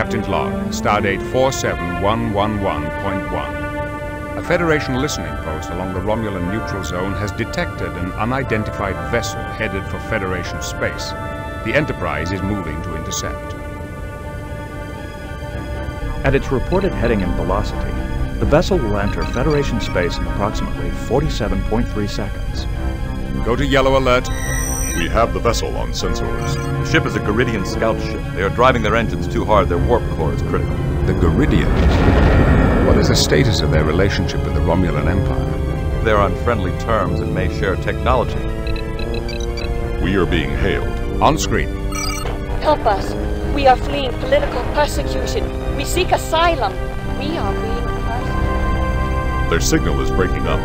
Captain's log, stardate 47111.1. A Federation listening post along the Romulan neutral zone has detected an unidentified vessel headed for Federation space. The Enterprise is moving to intercept. At its reported heading and velocity, the vessel will enter Federation space in approximately 47.3 seconds. Go to yellow alert. We have the vessel on sensors. The ship is a Garidian scout ship. They are driving their engines too hard. Their warp core is critical. The Garidians? What is the status of their relationship with the Romulan Empire? They are on friendly terms and may share technology. We are being hailed. On screen. Help us. We are fleeing political persecution. We seek asylum. We are being persecuted. Their signal is breaking up.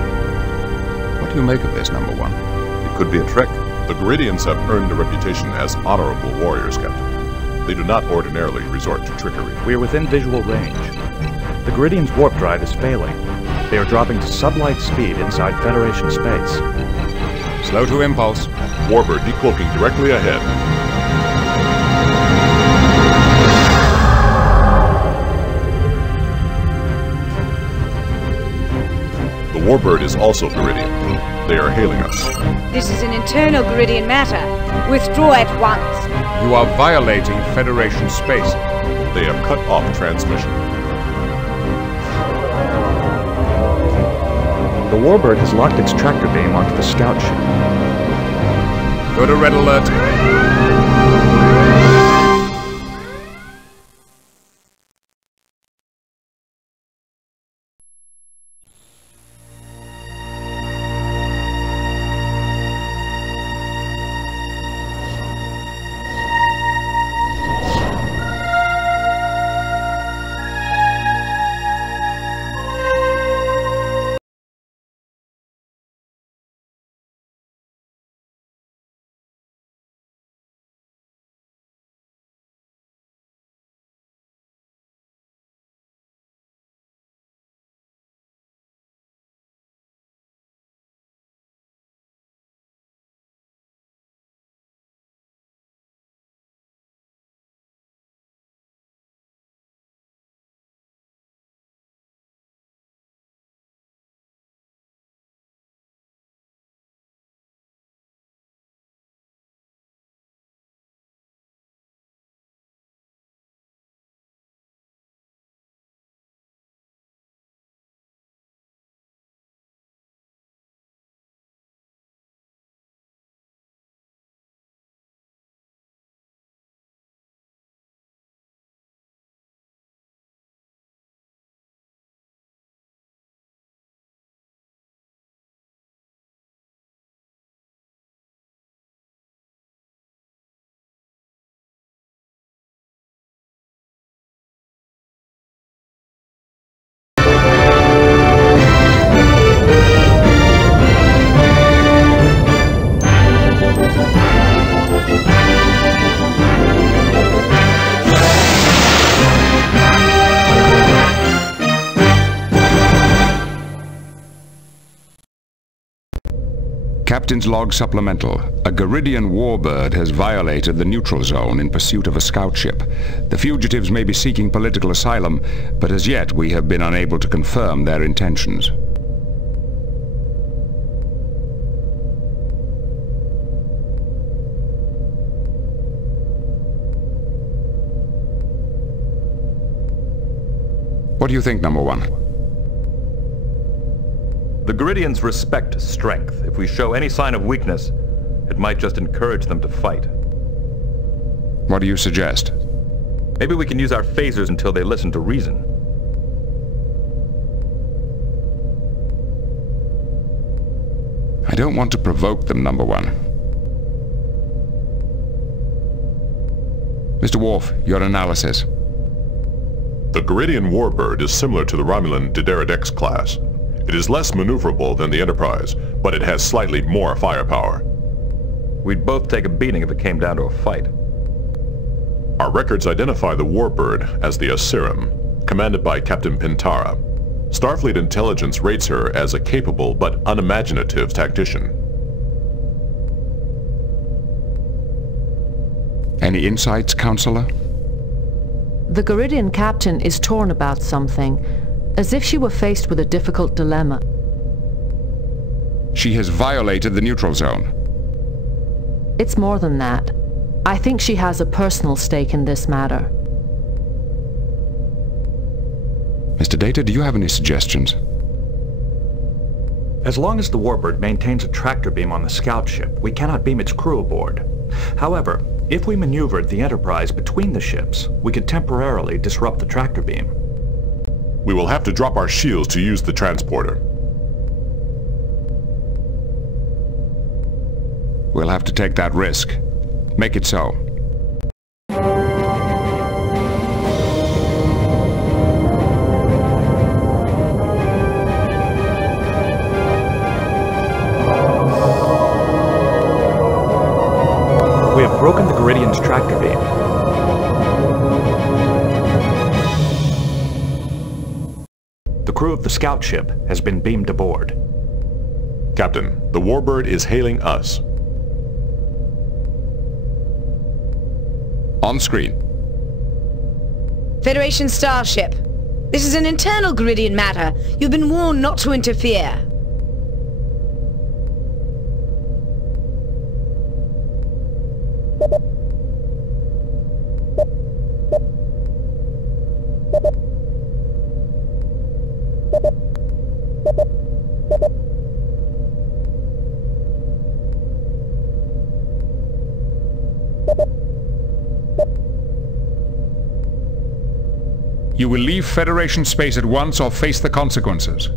What do you make of this, number one? It could be a trick. The Garidians have earned a reputation as honorable warriors, Captain. They do not ordinarily resort to trickery. We are within visual range. The Garidians' warp drive is failing. They are dropping to sublight speed inside Federation space. Slow to impulse. Warbird decloaking directly ahead. The Warbird is also Garidian. They are hailing us. This is an internal Garidian matter. Withdraw at once. You are violating Federation space. They have cut off transmission. The Warbird has locked its tractor beam onto the scout ship. Go to red alert. Captain's log supplemental. A Garidian warbird has violated the neutral zone in pursuit of a scout ship. The fugitives may be seeking political asylum, but as yet we have been unable to confirm their intentions. What do you think, number one? The Garidians respect strength. If we show any sign of weakness, it might just encourage them to fight. What do you suggest? Maybe we can use our phasers until they listen to reason. I don't want to provoke them, number one. Mr. Worf, your analysis. The Garidian warbird is similar to the Romulan D'deridex class. It is less maneuverable than the Enterprise, but it has slightly more firepower. We'd both take a beating if it came down to a fight. Our records identify the warbird as the Asirim, commanded by Captain Pintara. Starfleet intelligence rates her as a capable but unimaginative tactician. Any insights, Counselor? The Garidian captain is torn about something, as if she were faced with a difficult dilemma. She has violated the neutral zone. It's more than that. I think she has a personal stake in this matter. Mr. Data, do you have any suggestions? As long as the Warbird maintains a tractor beam on the scout ship, we cannot beam its crew aboard. However, if we maneuvered the Enterprise between the ships, we could temporarily disrupt the tractor beam. We will have to drop our shields to use the transporter. We'll have to take that risk. Make it so. We have broken the Garidian's tractor beam. The crew of the scout ship has been beamed aboard. Captain, the Warbird is hailing us. On screen. Federation starship. This is an internal Garidian matter. You've been warned not to interfere. You will leave Federation space at once or face the consequences.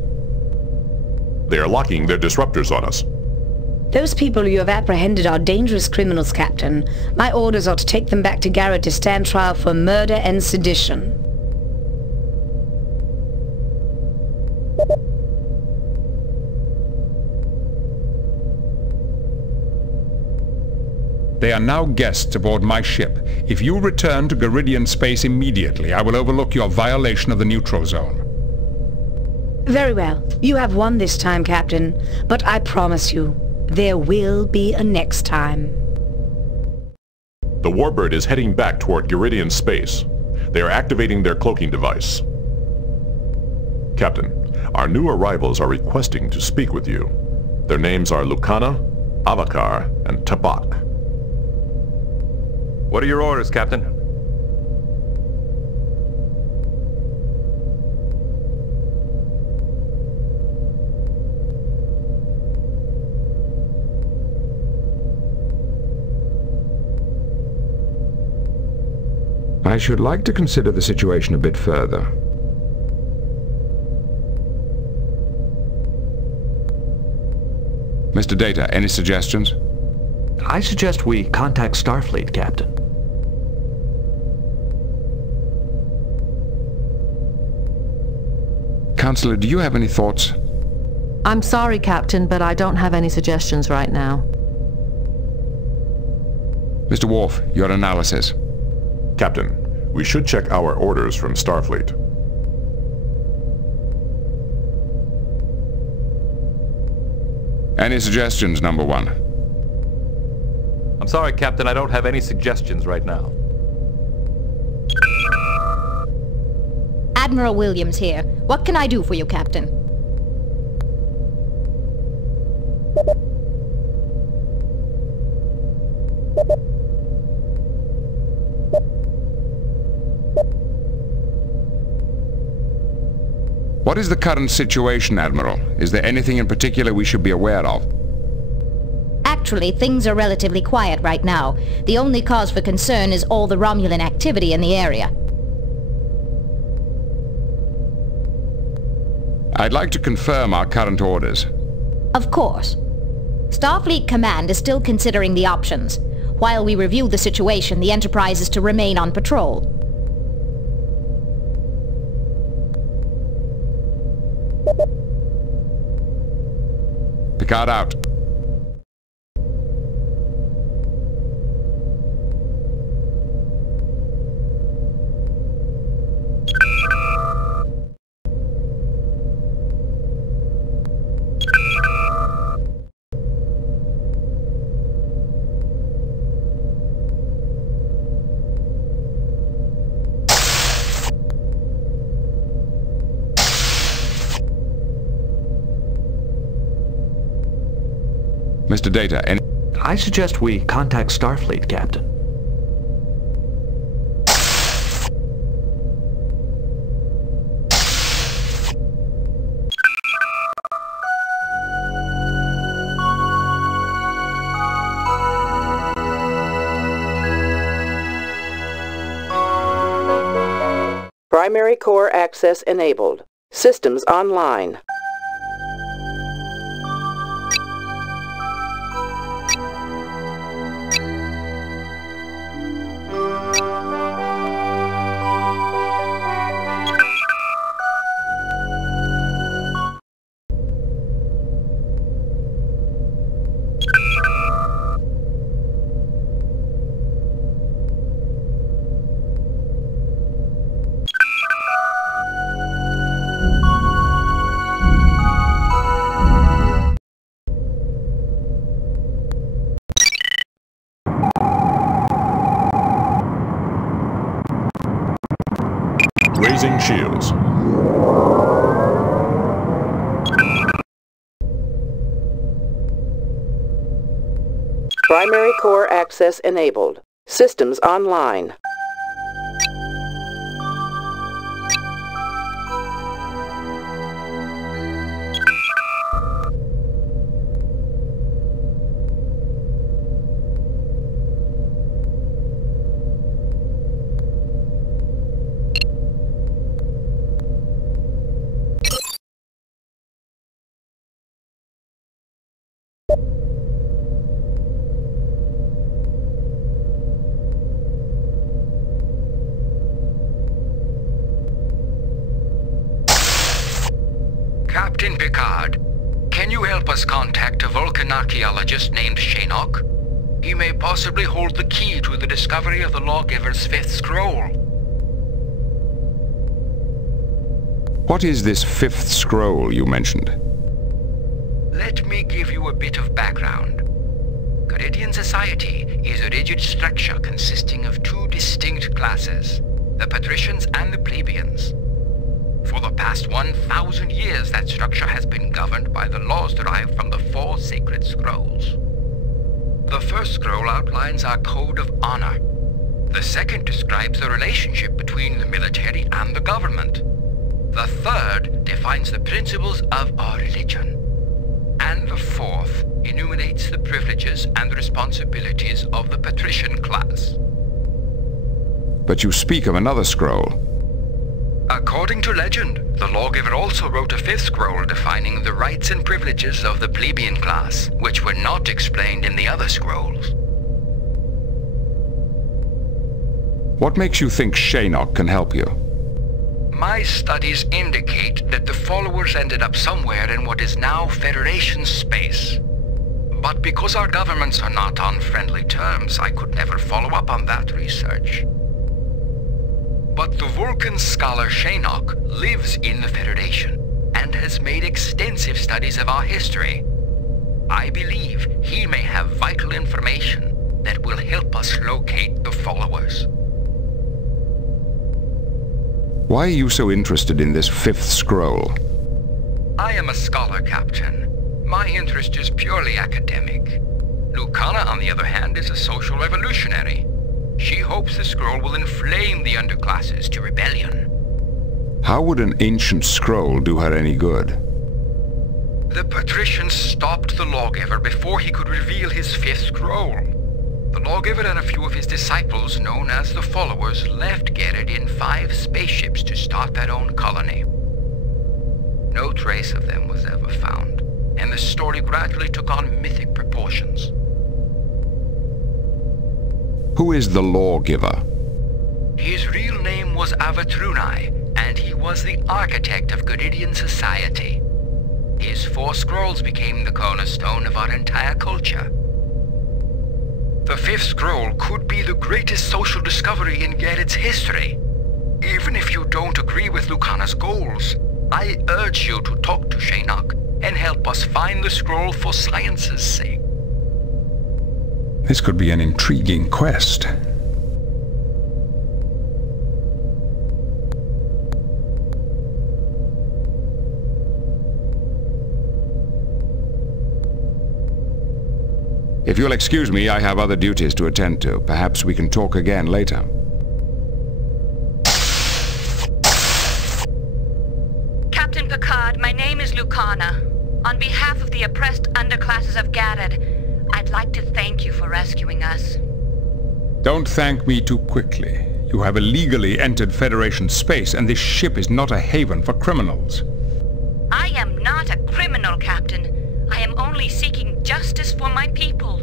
They are locking their disruptors on us. Those people you have apprehended are dangerous criminals, Captain. My orders are to take them back to Garrett to stand trial for murder and sedition. They are now guests aboard my ship. If you return to Garidian space immediately, I will overlook your violation of the neutral zone. Very well. You have won this time, Captain. But I promise you, there will be a next time. The Warbird is heading back toward Garidian space. They are activating their cloaking device. Captain, our new arrivals are requesting to speak with you. Their names are Lucana, Avakar, and Tabak. What are your orders, Captain? I should like to consider the situation a bit further. Mr. Data, any suggestions? I suggest we contact Starfleet, Captain. Counselor, do you have any thoughts? I'm sorry, Captain, but I don't have any suggestions right now. Mr. Worf, your analysis. Captain, we should check our orders from Starfleet. Any suggestions, number one? I'm sorry, Captain, I don't have any suggestions right now. Admiral Williams here. What can I do for you, Captain? What is the current situation, Admiral? Is there anything in particular we should be aware of? Actually, things are relatively quiet right now. The only cause for concern is all the Romulan activity in the area. I'd like to confirm our current orders. Of course. Starfleet Command is still considering the options. While we review the situation, the Enterprise is to remain on patrol. Picard out. Mr. Data, any... I suggest we contact Starfleet, Captain. Primary core access enabled. Systems online. Raising shields. Primary core access enabled. Systems online. Captain Picard, can you help us contact a Vulcan archaeologist named Shinnok? He may possibly hold the key to the discovery of the Lawgiver's fifth scroll. What is this fifth scroll you mentioned? Let me give you a bit of background. Garidian society is a rigid structure consisting of two distinct classes, the patricians and the plebeians. For the past 1,000 years, that structure has been governed by the laws derived from the four sacred scrolls. The first scroll outlines our code of honor. The second describes the relationship between the military and the government. The third defines the principles of our religion. And the fourth enumerates the privileges and responsibilities of the patrician class. But you speak of another scroll. According to legend, the Lawgiver also wrote a fifth scroll defining the rights and privileges of the plebeian class, which were not explained in the other scrolls. What makes you think Shinnok can help you? My studies indicate that the followers ended up somewhere in what is now Federation space. But because our governments are not on friendly terms, I could never follow up on that research. But the Vulcan scholar Shinnok lives in the Federation and has made extensive studies of our history. I believe he may have vital information that will help us locate the followers. Why are you so interested in this fifth scroll? I am a scholar, Captain. My interest is purely academic. Lucana, on the other hand, is a social revolutionary. She hopes the scroll will inflame the underclasses to rebellion. How would an ancient scroll do her any good? The patricians stopped the Lawgiver before he could reveal his fifth scroll. The Lawgiver and a few of his disciples, known as the Followers, left Gerrid in 5 spaceships to start their own colony. No trace of them was ever found, and the story gradually took on mythic proportions. Who is the Lawgiver? His real name was Avatrunai, and he was the architect of Garidian society. His 4 scrolls became the cornerstone of our entire culture. The fifth scroll could be the greatest social discovery in Gerrid's history. Even if you don't agree with Lucana's goals, I urge you to talk to Shinnok and help us find the scroll for science's sake. This could be an intriguing quest. If you'll excuse me, I have other duties to attend to. Perhaps we can talk again later. Captain Picard, my name is Lucana. On behalf of the oppressed underclasses of Garrett, I'd like to thank you for rescuing us. Don't thank me too quickly. You have illegally entered Federation space, and this ship is not a haven for criminals. I am not a criminal, Captain. I am only seeking justice for my people.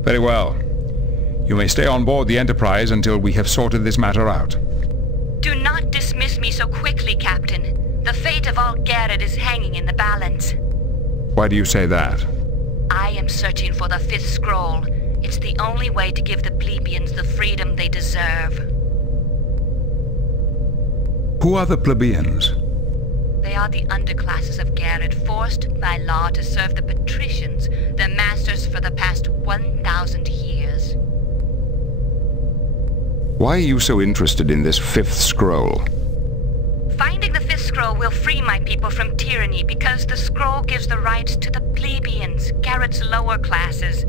Very well. You may stay on board the Enterprise until we have sorted this matter out. Do not dismiss me so quickly, Captain. The fate of all Garrett is hanging in the balance. Why do you say that? I am searching for the fifth scroll. It's the only way to give the plebeians the freedom they deserve. Who are the plebeians? They are the underclasses of Garrett, forced by law to serve the patricians, their masters for the past 1,000 years. Why are you so interested in this fifth scroll? Finding the fifth scroll will free my people from tyranny because the scroll gives the rights to the plebeians, Garrett's lower classes.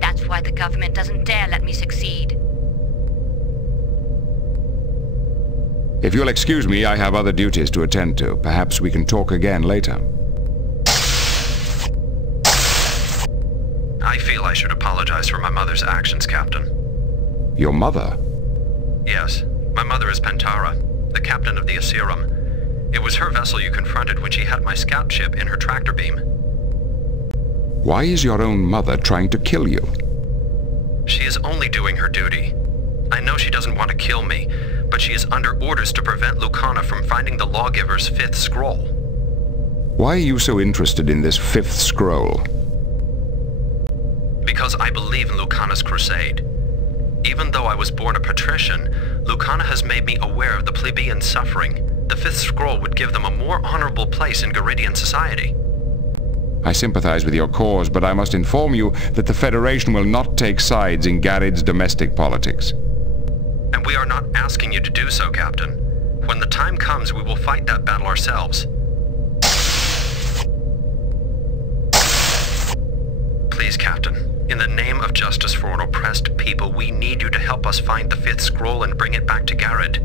That's why the government doesn't dare let me succeed. If you'll excuse me, I have other duties to attend to. Perhaps we can talk again later. I feel I should apologize for my mother's actions, Captain. Your mother? Yes. My mother is Pentara, the captain of the Aserum. It was her vessel you confronted when she had my scout ship in her tractor beam. Why is your own mother trying to kill you? She is only doing her duty. I know she doesn't want to kill me, but she is under orders to prevent Lucana from finding the lawgiver's fifth scroll. Why are you so interested in this fifth scroll? Because I believe in Lucana's crusade. Even though I was born a patrician, Lucana has made me aware of the plebeian suffering. The fifth scroll would give them a more honorable place in Garidian society. I sympathize with your cause, but I must inform you that the Federation will not take sides in Garrett's domestic politics. And we are not asking you to do so, Captain. When the time comes, we will fight that battle ourselves. Please, Captain, in the name of justice for an oppressed people, we need you to help us find the fifth scroll and bring it back to Garrett.